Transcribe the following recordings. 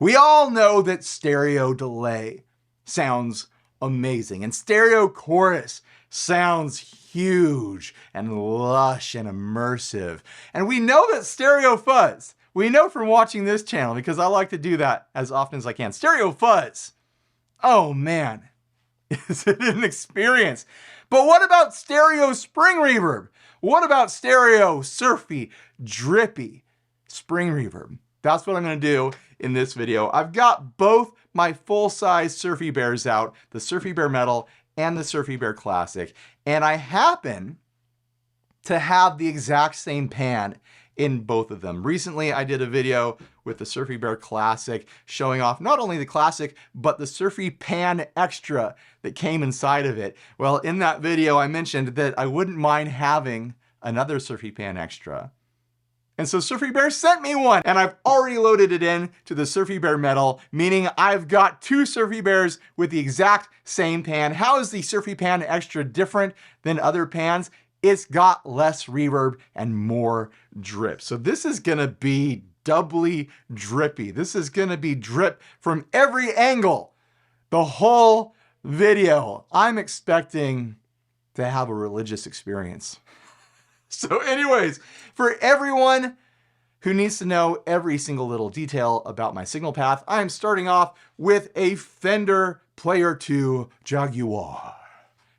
We all know that stereo delay sounds amazing, and stereo chorus sounds huge and lush and immersive. And we know that stereo fuzz, we know from watching this channel, because I like to do that as often as I can. Stereo fuzz, oh man, is it an experience? But what about stereo spring reverb? What about stereo surfy, drippy spring reverb? That's what I'm gonna do in this video. I've got both my full-size Surfy Bears out, the Surfy Bear Metal and the Surfy Bear Classic, and I happen to have the exact same pan in both of them. Recently, I did a video with the Surfy Bear Classic showing off not only the Classic, but the Surfy Pan Extra that came inside of it. Well, in that video, I mentioned that I wouldn't mind having another Surfy Pan Extra. And so Surfy Bear sent me one, and I've already loaded it in to the Surfy Bear Metal, meaning I've got two Surfy Bears with the exact same pan. How is the Surfy Pan Extra different than other pans? It's got less reverb and more drip. So this is gonna be doubly drippy. This is gonna be drip from every angle, the whole video. I'm expecting to have a religious experience. So anyways, for everyone who needs to know every single little detail about my signal path, I'm starting off with a Fender Player 2 Jaguar,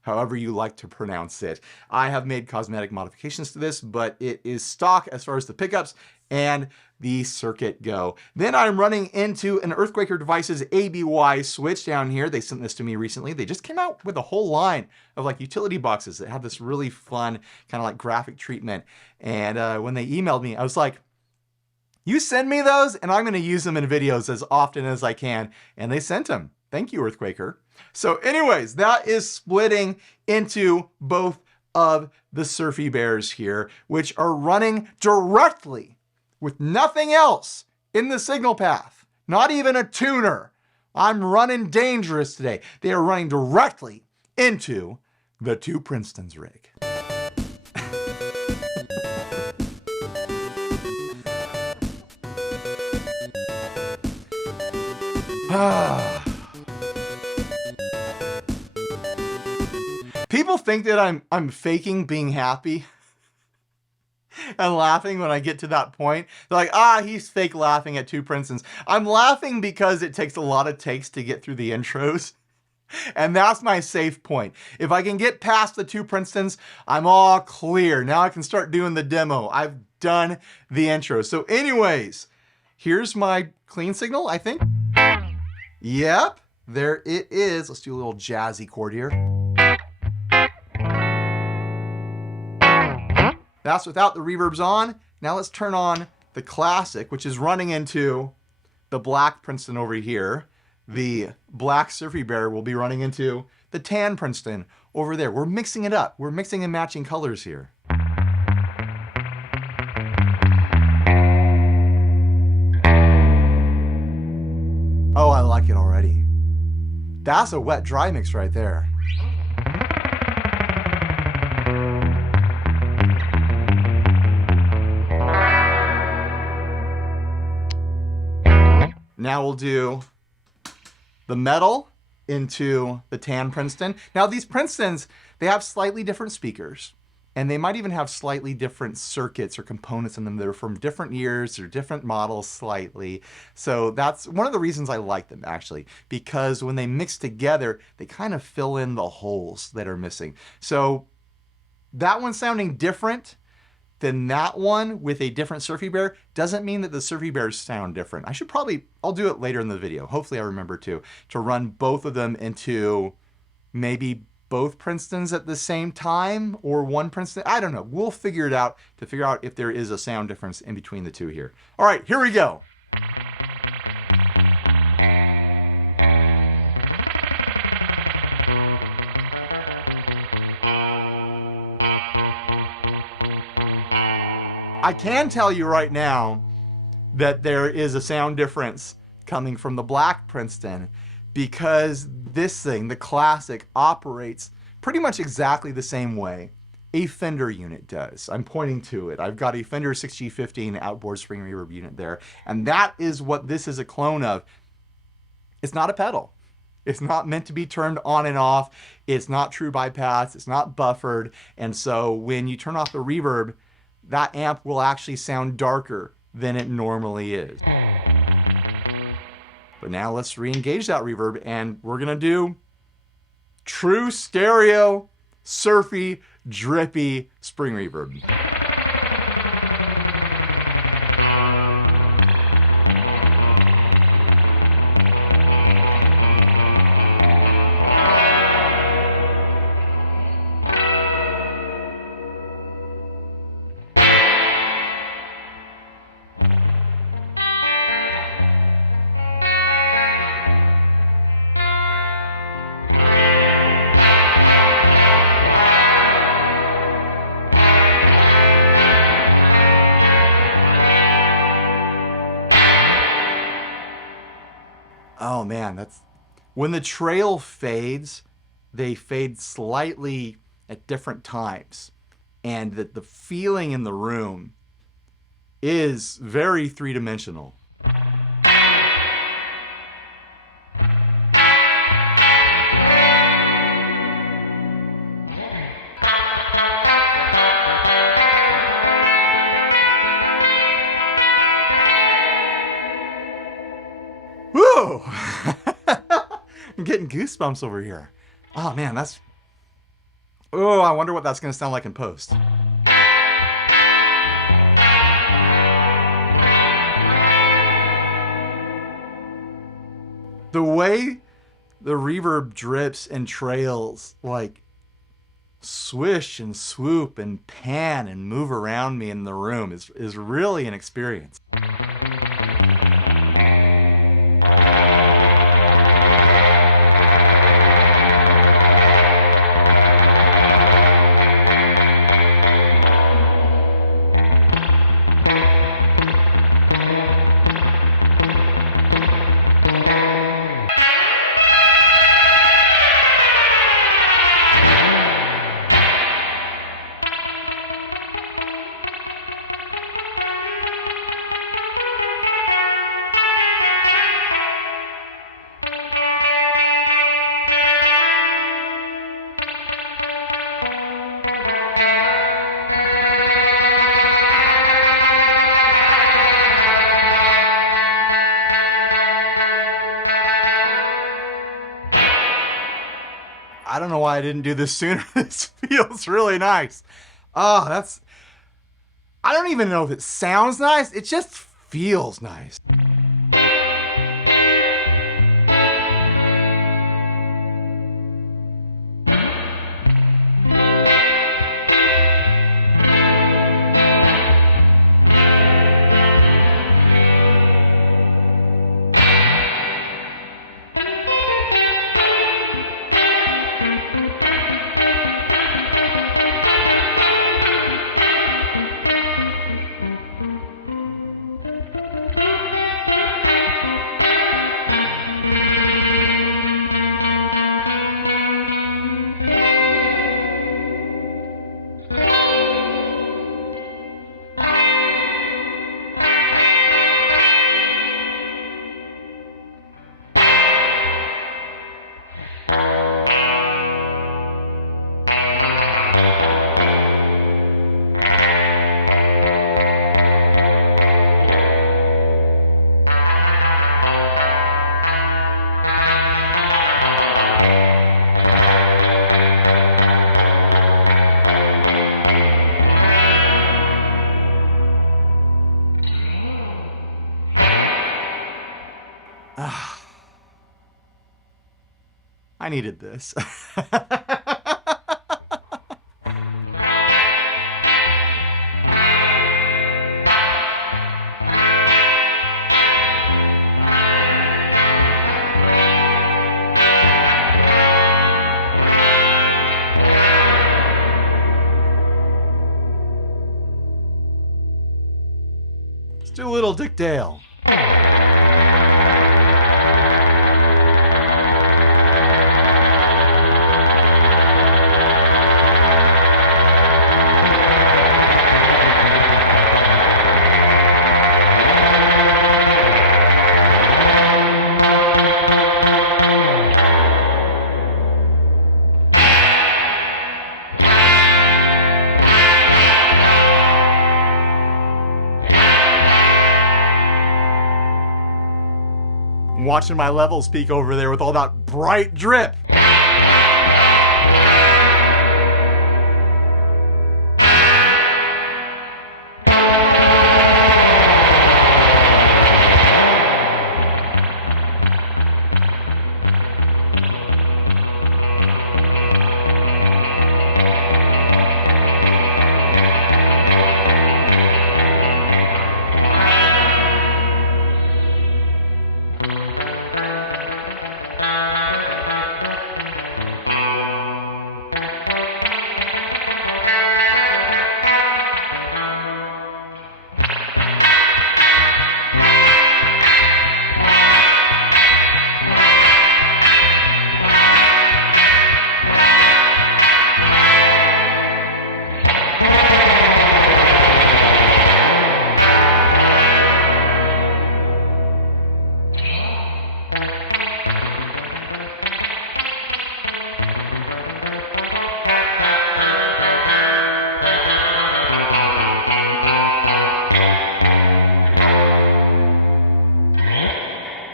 however you like to pronounce it. I have made cosmetic modifications to this, but it is stock as far as the pickups and the circuit go. Then I'm running into an Earthquaker Devices ABY switch down here. They sent this to me recently. They just came out with a whole line of like utility boxes that have this really fun kind of like graphic treatment. And when they emailed me, I was like, you send me those and I'm gonna use them in videos as often as I can. And they sent them. Thank you, Earthquaker. So anyways, that is splitting into both of the Surfy Bears here, which are running directly with nothing else in the signal path, not even a tuner. I'm running dangerous today. They are running directly into the two Princetons rig. People think that I'm faking being happy and laughing when I get to that point. They're like, he's fake laughing at two Princetons. I'm laughing because it takes a lot of takes to get through the intros. And that's my safe point. If I can get past the two Princetons, I'm all clear. Now I can start doing the demo. I've done the intro. So anyways, here's my clean signal, I think. Yep, there it is. Let's do a little jazzy chord here. That's without the reverbs on. Now let's turn on the Classic, which is running into the black Princeton over here. The black Surfy Bear will be running into the tan Princeton over there. We're mixing it up. We're mixing and matching colors here. Oh, I like it already. That's a wet dry mix right there. Now we'll do the metal into the tan Princeton. Now these Princetons, they have slightly different speakers, and they might even have slightly different circuits or components in them that are from different years or different models slightly. So that's one of the reasons I like them, actually, because when they mix together, they kind of fill in the holes that are missing. So that one sounding different than that one with a different Surfy Bear doesn't mean that the Surfy Bears sound different. I'll do it later in the video. Hopefully I remember to run both of them into maybe both Princetons at the same time or one Princeton. I don't know. We'll figure it out to figure out if there is a sound difference in between the two here. All right, here we go. I can tell you right now that there is a sound difference coming from the black Princeton because this thing, the Classic, operates pretty much exactly the same way a Fender unit does. I'm pointing to it. I've got a Fender 6G15 outboard spring reverb unit there, and that is what this is a clone of. It's not a pedal. It's not meant to be turned on and off. It's not true bypass. It's not buffered. And so when you turn off the reverb, that amp will actually sound darker than it normally is. But now let's re-engage that reverb, and we're gonna do true stereo, surfy, drippy spring reverb. Oh man, that's when the trail fades, they fade slightly at different times. And that the feeling in the room is very three-dimensional. Woo! I'm getting goosebumps over here. Oh man, that's... Oh, I wonder what that's going to sound like in post. The way the reverb drips and trails, like swish and swoop and pan and move around me in the room is really an experience. I don't know why I didn't do this sooner. This feels really nice. Oh, that's... I don't even know if it sounds nice. It just feels nice. I needed this. Let's do a little Dick Dale. watching my levels peak over there with all that bright drip.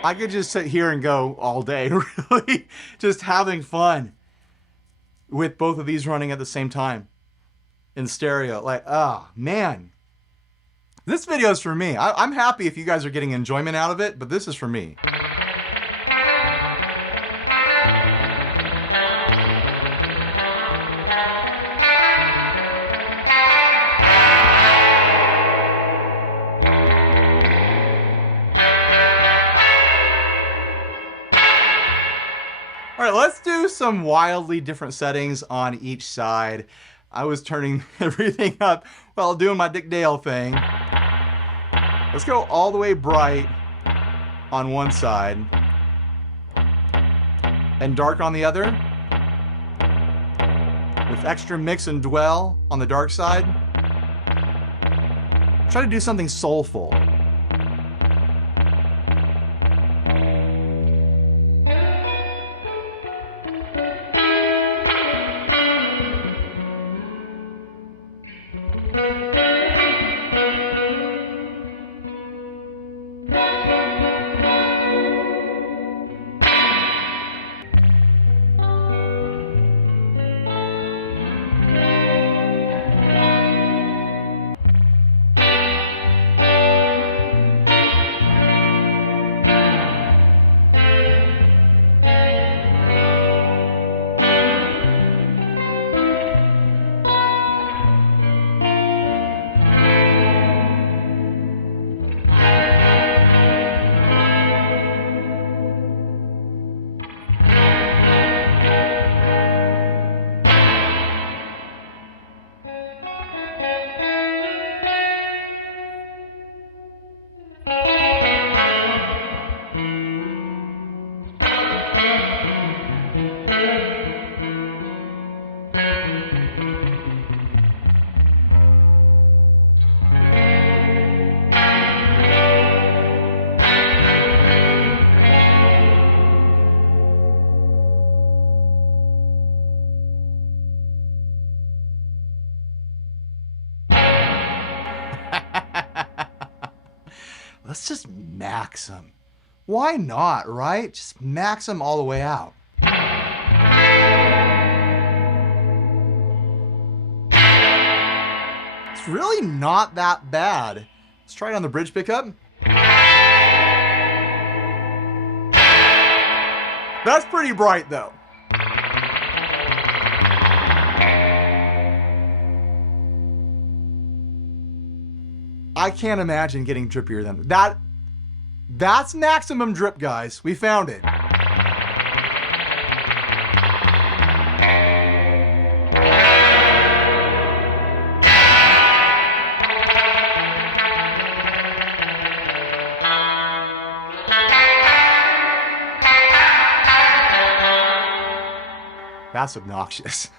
I could just sit here and go all day, really, just having fun with both of these running at the same time in stereo. Like, oh, man. This video is for me. I'm happy if you guys are getting enjoyment out of it, but this is for me. All right, let's do some wildly different settings on each side. I was turning everything up while doing my Dick Dale thing. Let's go all the way bright on one side and dark on the other, with extra mix and dwell on the dark side. Try to do something soulful. Let's just max them. Why not, right? Just max them all the way out. It's really not that bad. Let's try it on the bridge pickup. That's pretty bright though. I can't imagine getting drippier than that. That's maximum drip, guys. We found it. That's obnoxious.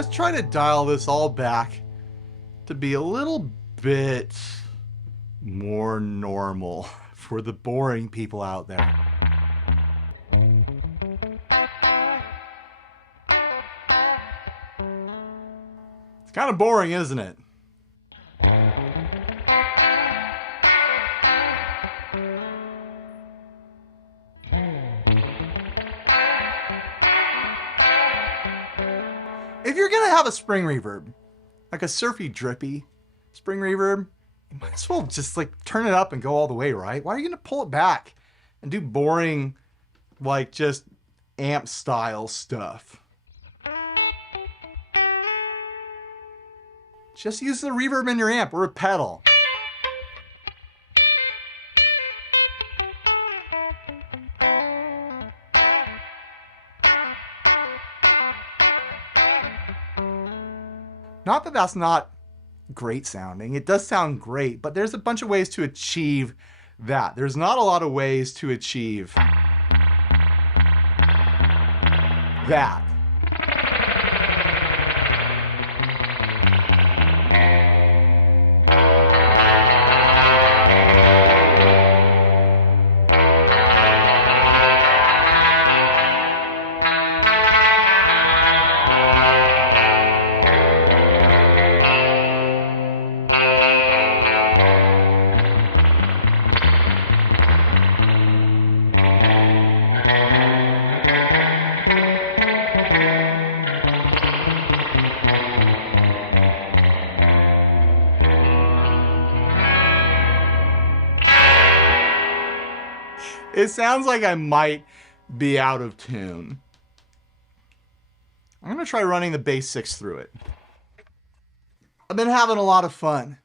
let's try to dial this all back to be a little bit more normal for the boring people out there. It's kind of boring, isn't it? If you're gonna have a spring reverb, like a surfy drippy spring reverb, you might as well just like turn it up and go all the way, right? Why are you gonna pull it back and do boring, like just amp style stuff? Just use the reverb in your amp or a pedal. Not that that's not great sounding. It does sound great, but there's a bunch of ways to achieve that. There's not a lot of ways to achieve that. It sounds like I might be out of tune. I'm gonna try running the bass 6 through it. I've been having a lot of fun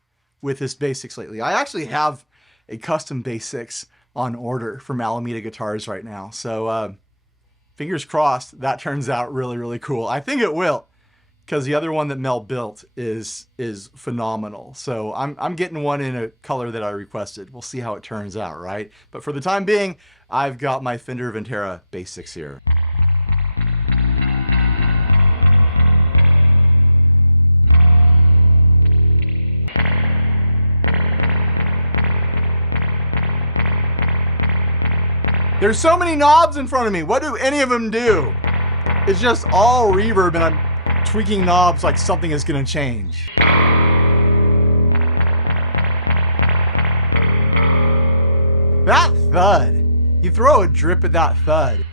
with this bass 6 lately. I actually have a custom bass 6 on order from Alameda Guitars right now. So fingers crossed that turns out really, really cool. I think it will, because the other one that Mel built is phenomenal. So I'm getting one in a color that I requested. We'll see how it turns out, right? But for the time being, I've got my Fender Ventera bass 6 here. There's so many knobs in front of me. What do any of them do? It's just all reverb and I'm tweaking knobs like something is gonna change. That thud. You throw a drip at that thud.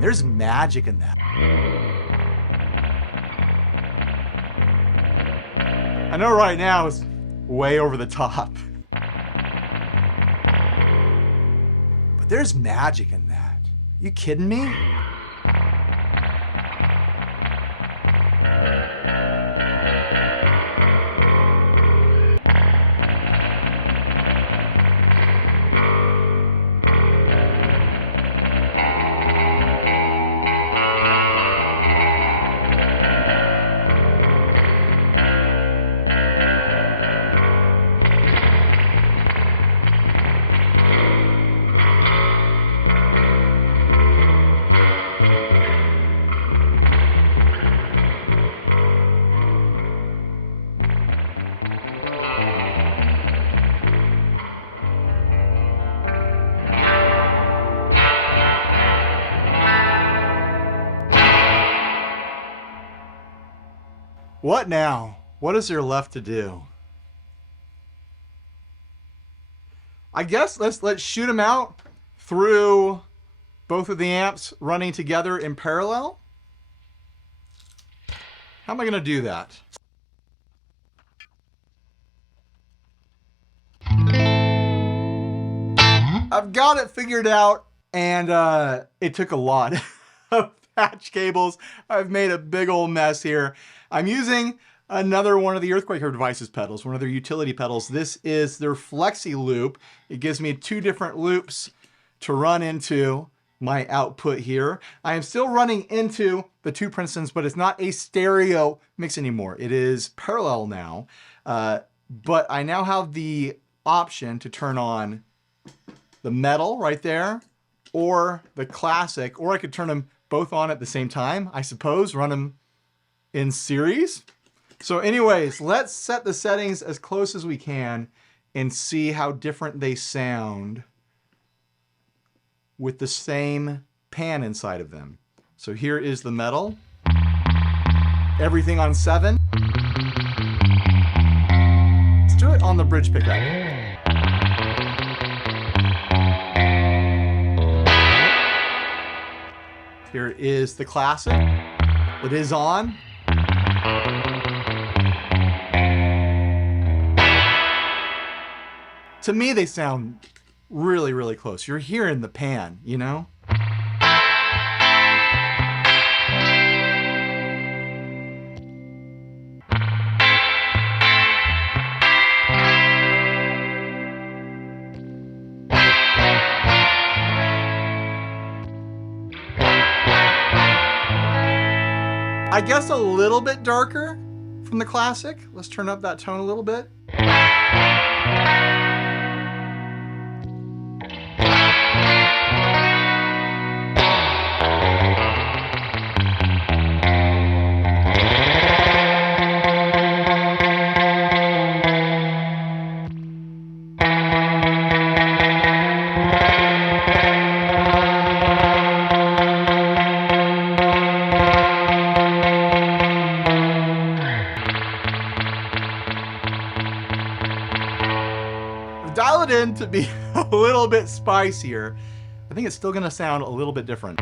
There's magic in that. I know right now it's way over the top. But there's magic in that. You kidding me? What now? What is there left to do? I guess let's shoot them out through both of the amps running together in parallel. How am I going to do that? I've got it figured out, and it took a lot of patch cables. I've made a big old mess here. I'm using another one of the Earthquake Devices pedals, one of their utility pedals. This is their Flexi Loop. It gives me 2 different loops to run into my output here. I am still running into the 2 Princetons, but it's not a stereo mix anymore. It is parallel now, but I now have the option to turn on the metal right there, or the classic, or I could turn them both on at the same time, I suppose, run them in series. So anyways, let's set the settings as close as we can and see how different they sound with the same pan inside of them. So here is the metal. Everything on 7. Let's do it on the bridge pickup. Here is the classic. It is on. To me, they sound really, really close. You're hearing the pan, you know? I guess a little bit darker from the classic. Let's turn up that tone a little bit. Dial it in to be a little bit spicier. I think it's still gonna sound a little bit different.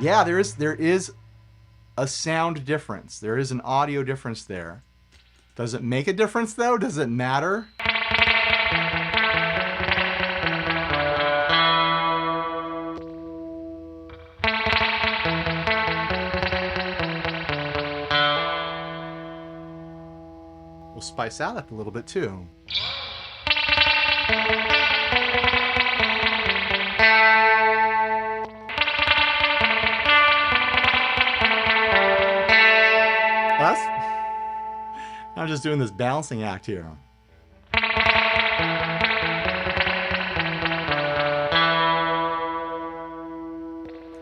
Yeah, there is a sound difference. There is an audio difference there. Does it make a difference though? Does it matter? We'll spice that up a little bit too. I'm just doing this balancing act here.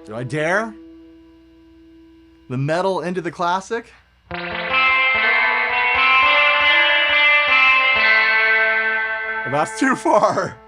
Do I dare? The metal into the classic? Well, that's too far.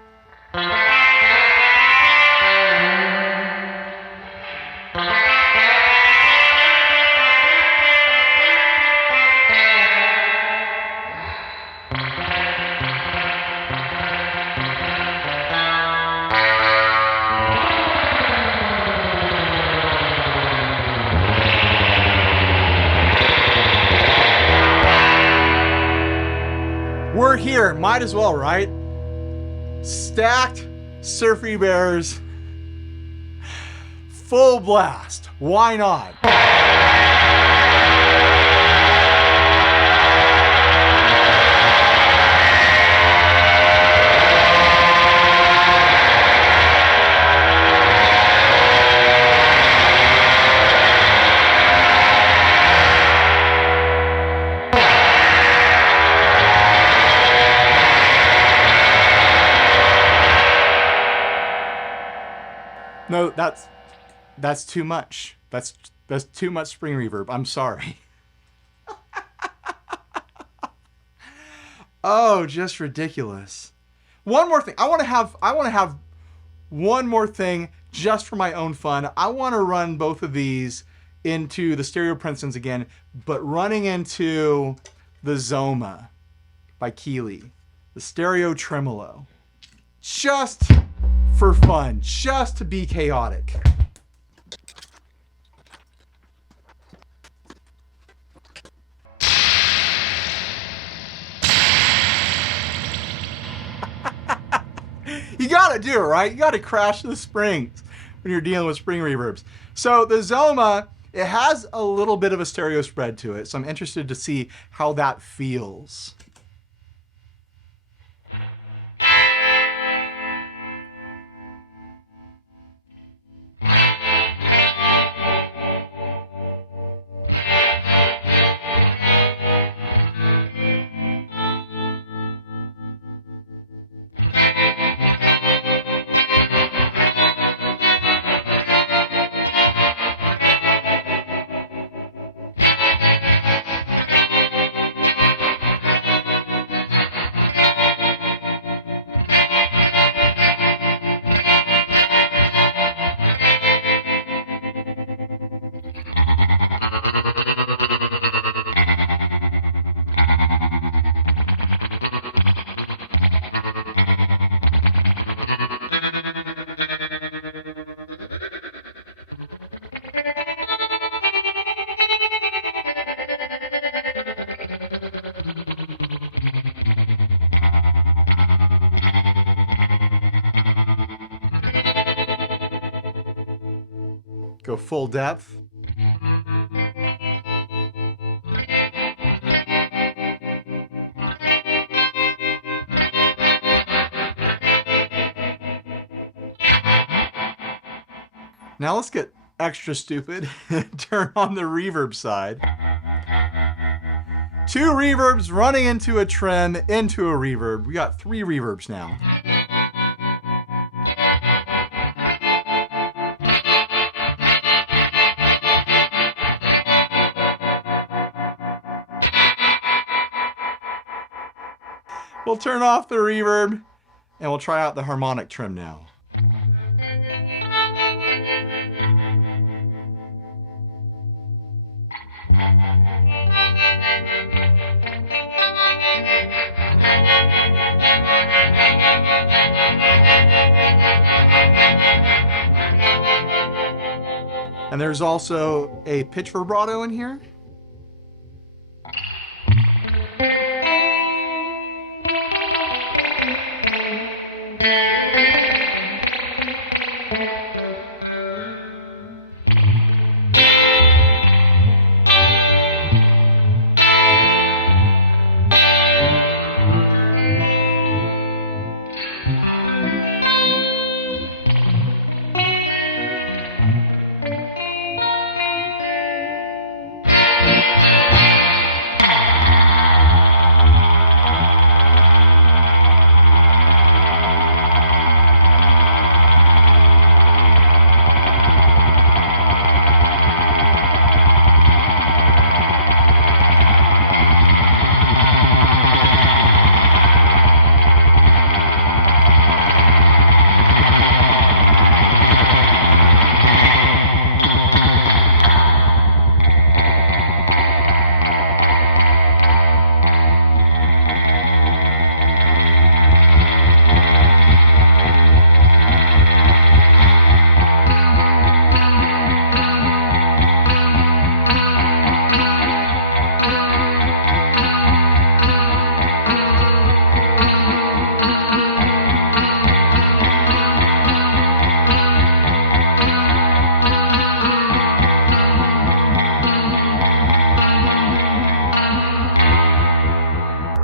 We're here, might as well, right? Stacked Surfy Bears, full blast. Why not? No, that's too much. That's too much spring reverb. I'm sorry. Oh, just ridiculous. One more thing. I want to have one more thing just for my own fun. I want to run both of these into the stereo Princetons again, but running into the ZOMA by Keeley, the stereo tremolo. Just for fun, just to be chaotic. You gotta do it, right? You gotta crash the springs when you're dealing with spring reverbs. So the ZOMA, it has a little bit of a stereo spread to it, so I'm interested to see how that feels. Go full depth. Now let's get extra stupid. Turn on the reverb side. 2 reverbs running into a trem, into a reverb. We got 3 reverbs now. We'll turn off the reverb and we'll try out the harmonic trim now. And there's also a pitch vibrato in here.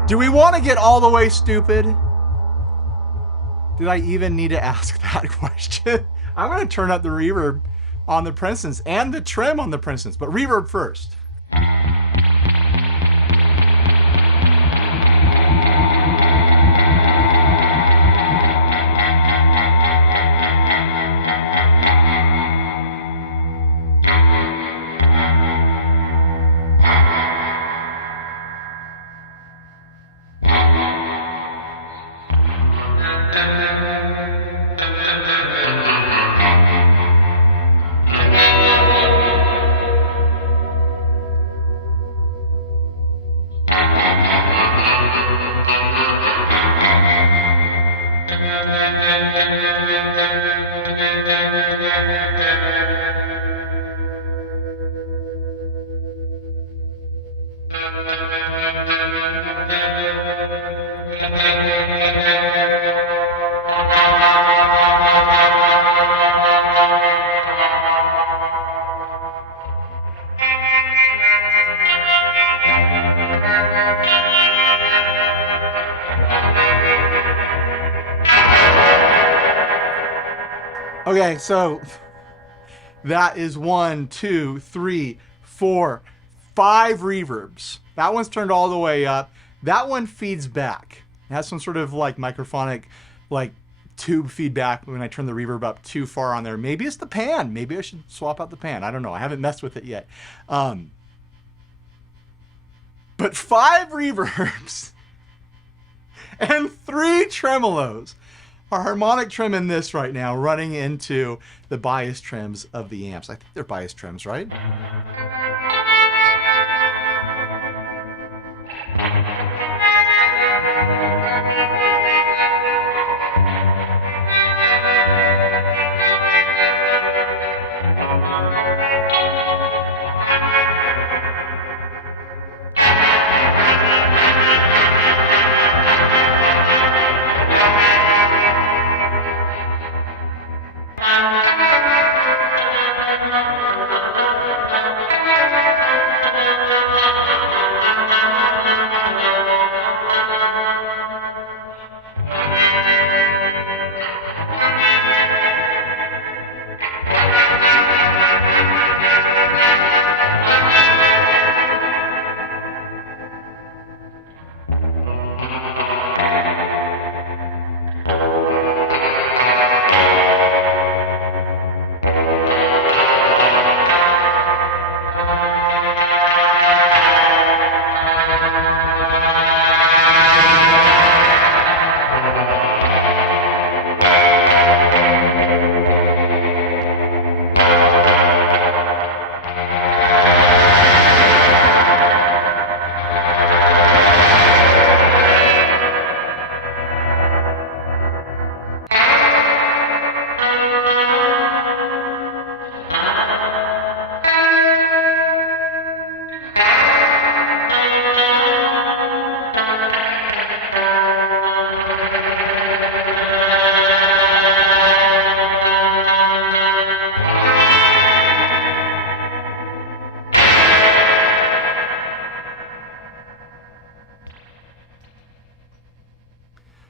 Do we want to get all the way stupid? Did I even need to ask that question? I'm going to turn up the reverb on the Princetons and the trim on the Princetons, but reverb first. Okay, so that is 1, 2, 3, 4, 5 reverbs. That one's turned all the way up. That one feeds back. It has some sort of like microphonic, like tube feedback when I turn the reverb up too far on there. Maybe it's the pan. Maybe I should swap out the pan. I don't know. I haven't messed with it yet. But 5 reverbs and 3 tremolos. Our harmonic trim in this right now running into the bias trims of the amps. I think they're bias trims, right?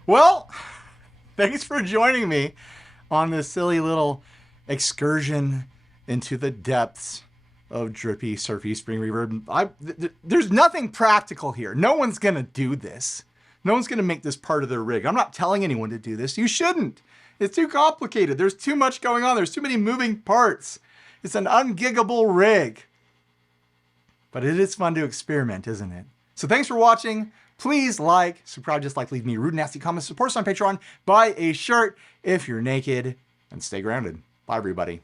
Well, thanks for joining me on this silly little excursion into the depths of drippy, surfy spring reverb. There's nothing practical here. No one's going to do this. No one's going to make this part of their rig. I'm not telling anyone to do this. You shouldn't. It's too complicated. There's too much going on. There's too many moving parts. It's an ungiggable rig. But it is fun to experiment, isn't it? So thanks for watching. Please like, subscribe, dislike, leave me rude, nasty comments, support us on Patreon, buy a shirt if you're naked, and stay grounded. Bye, everybody.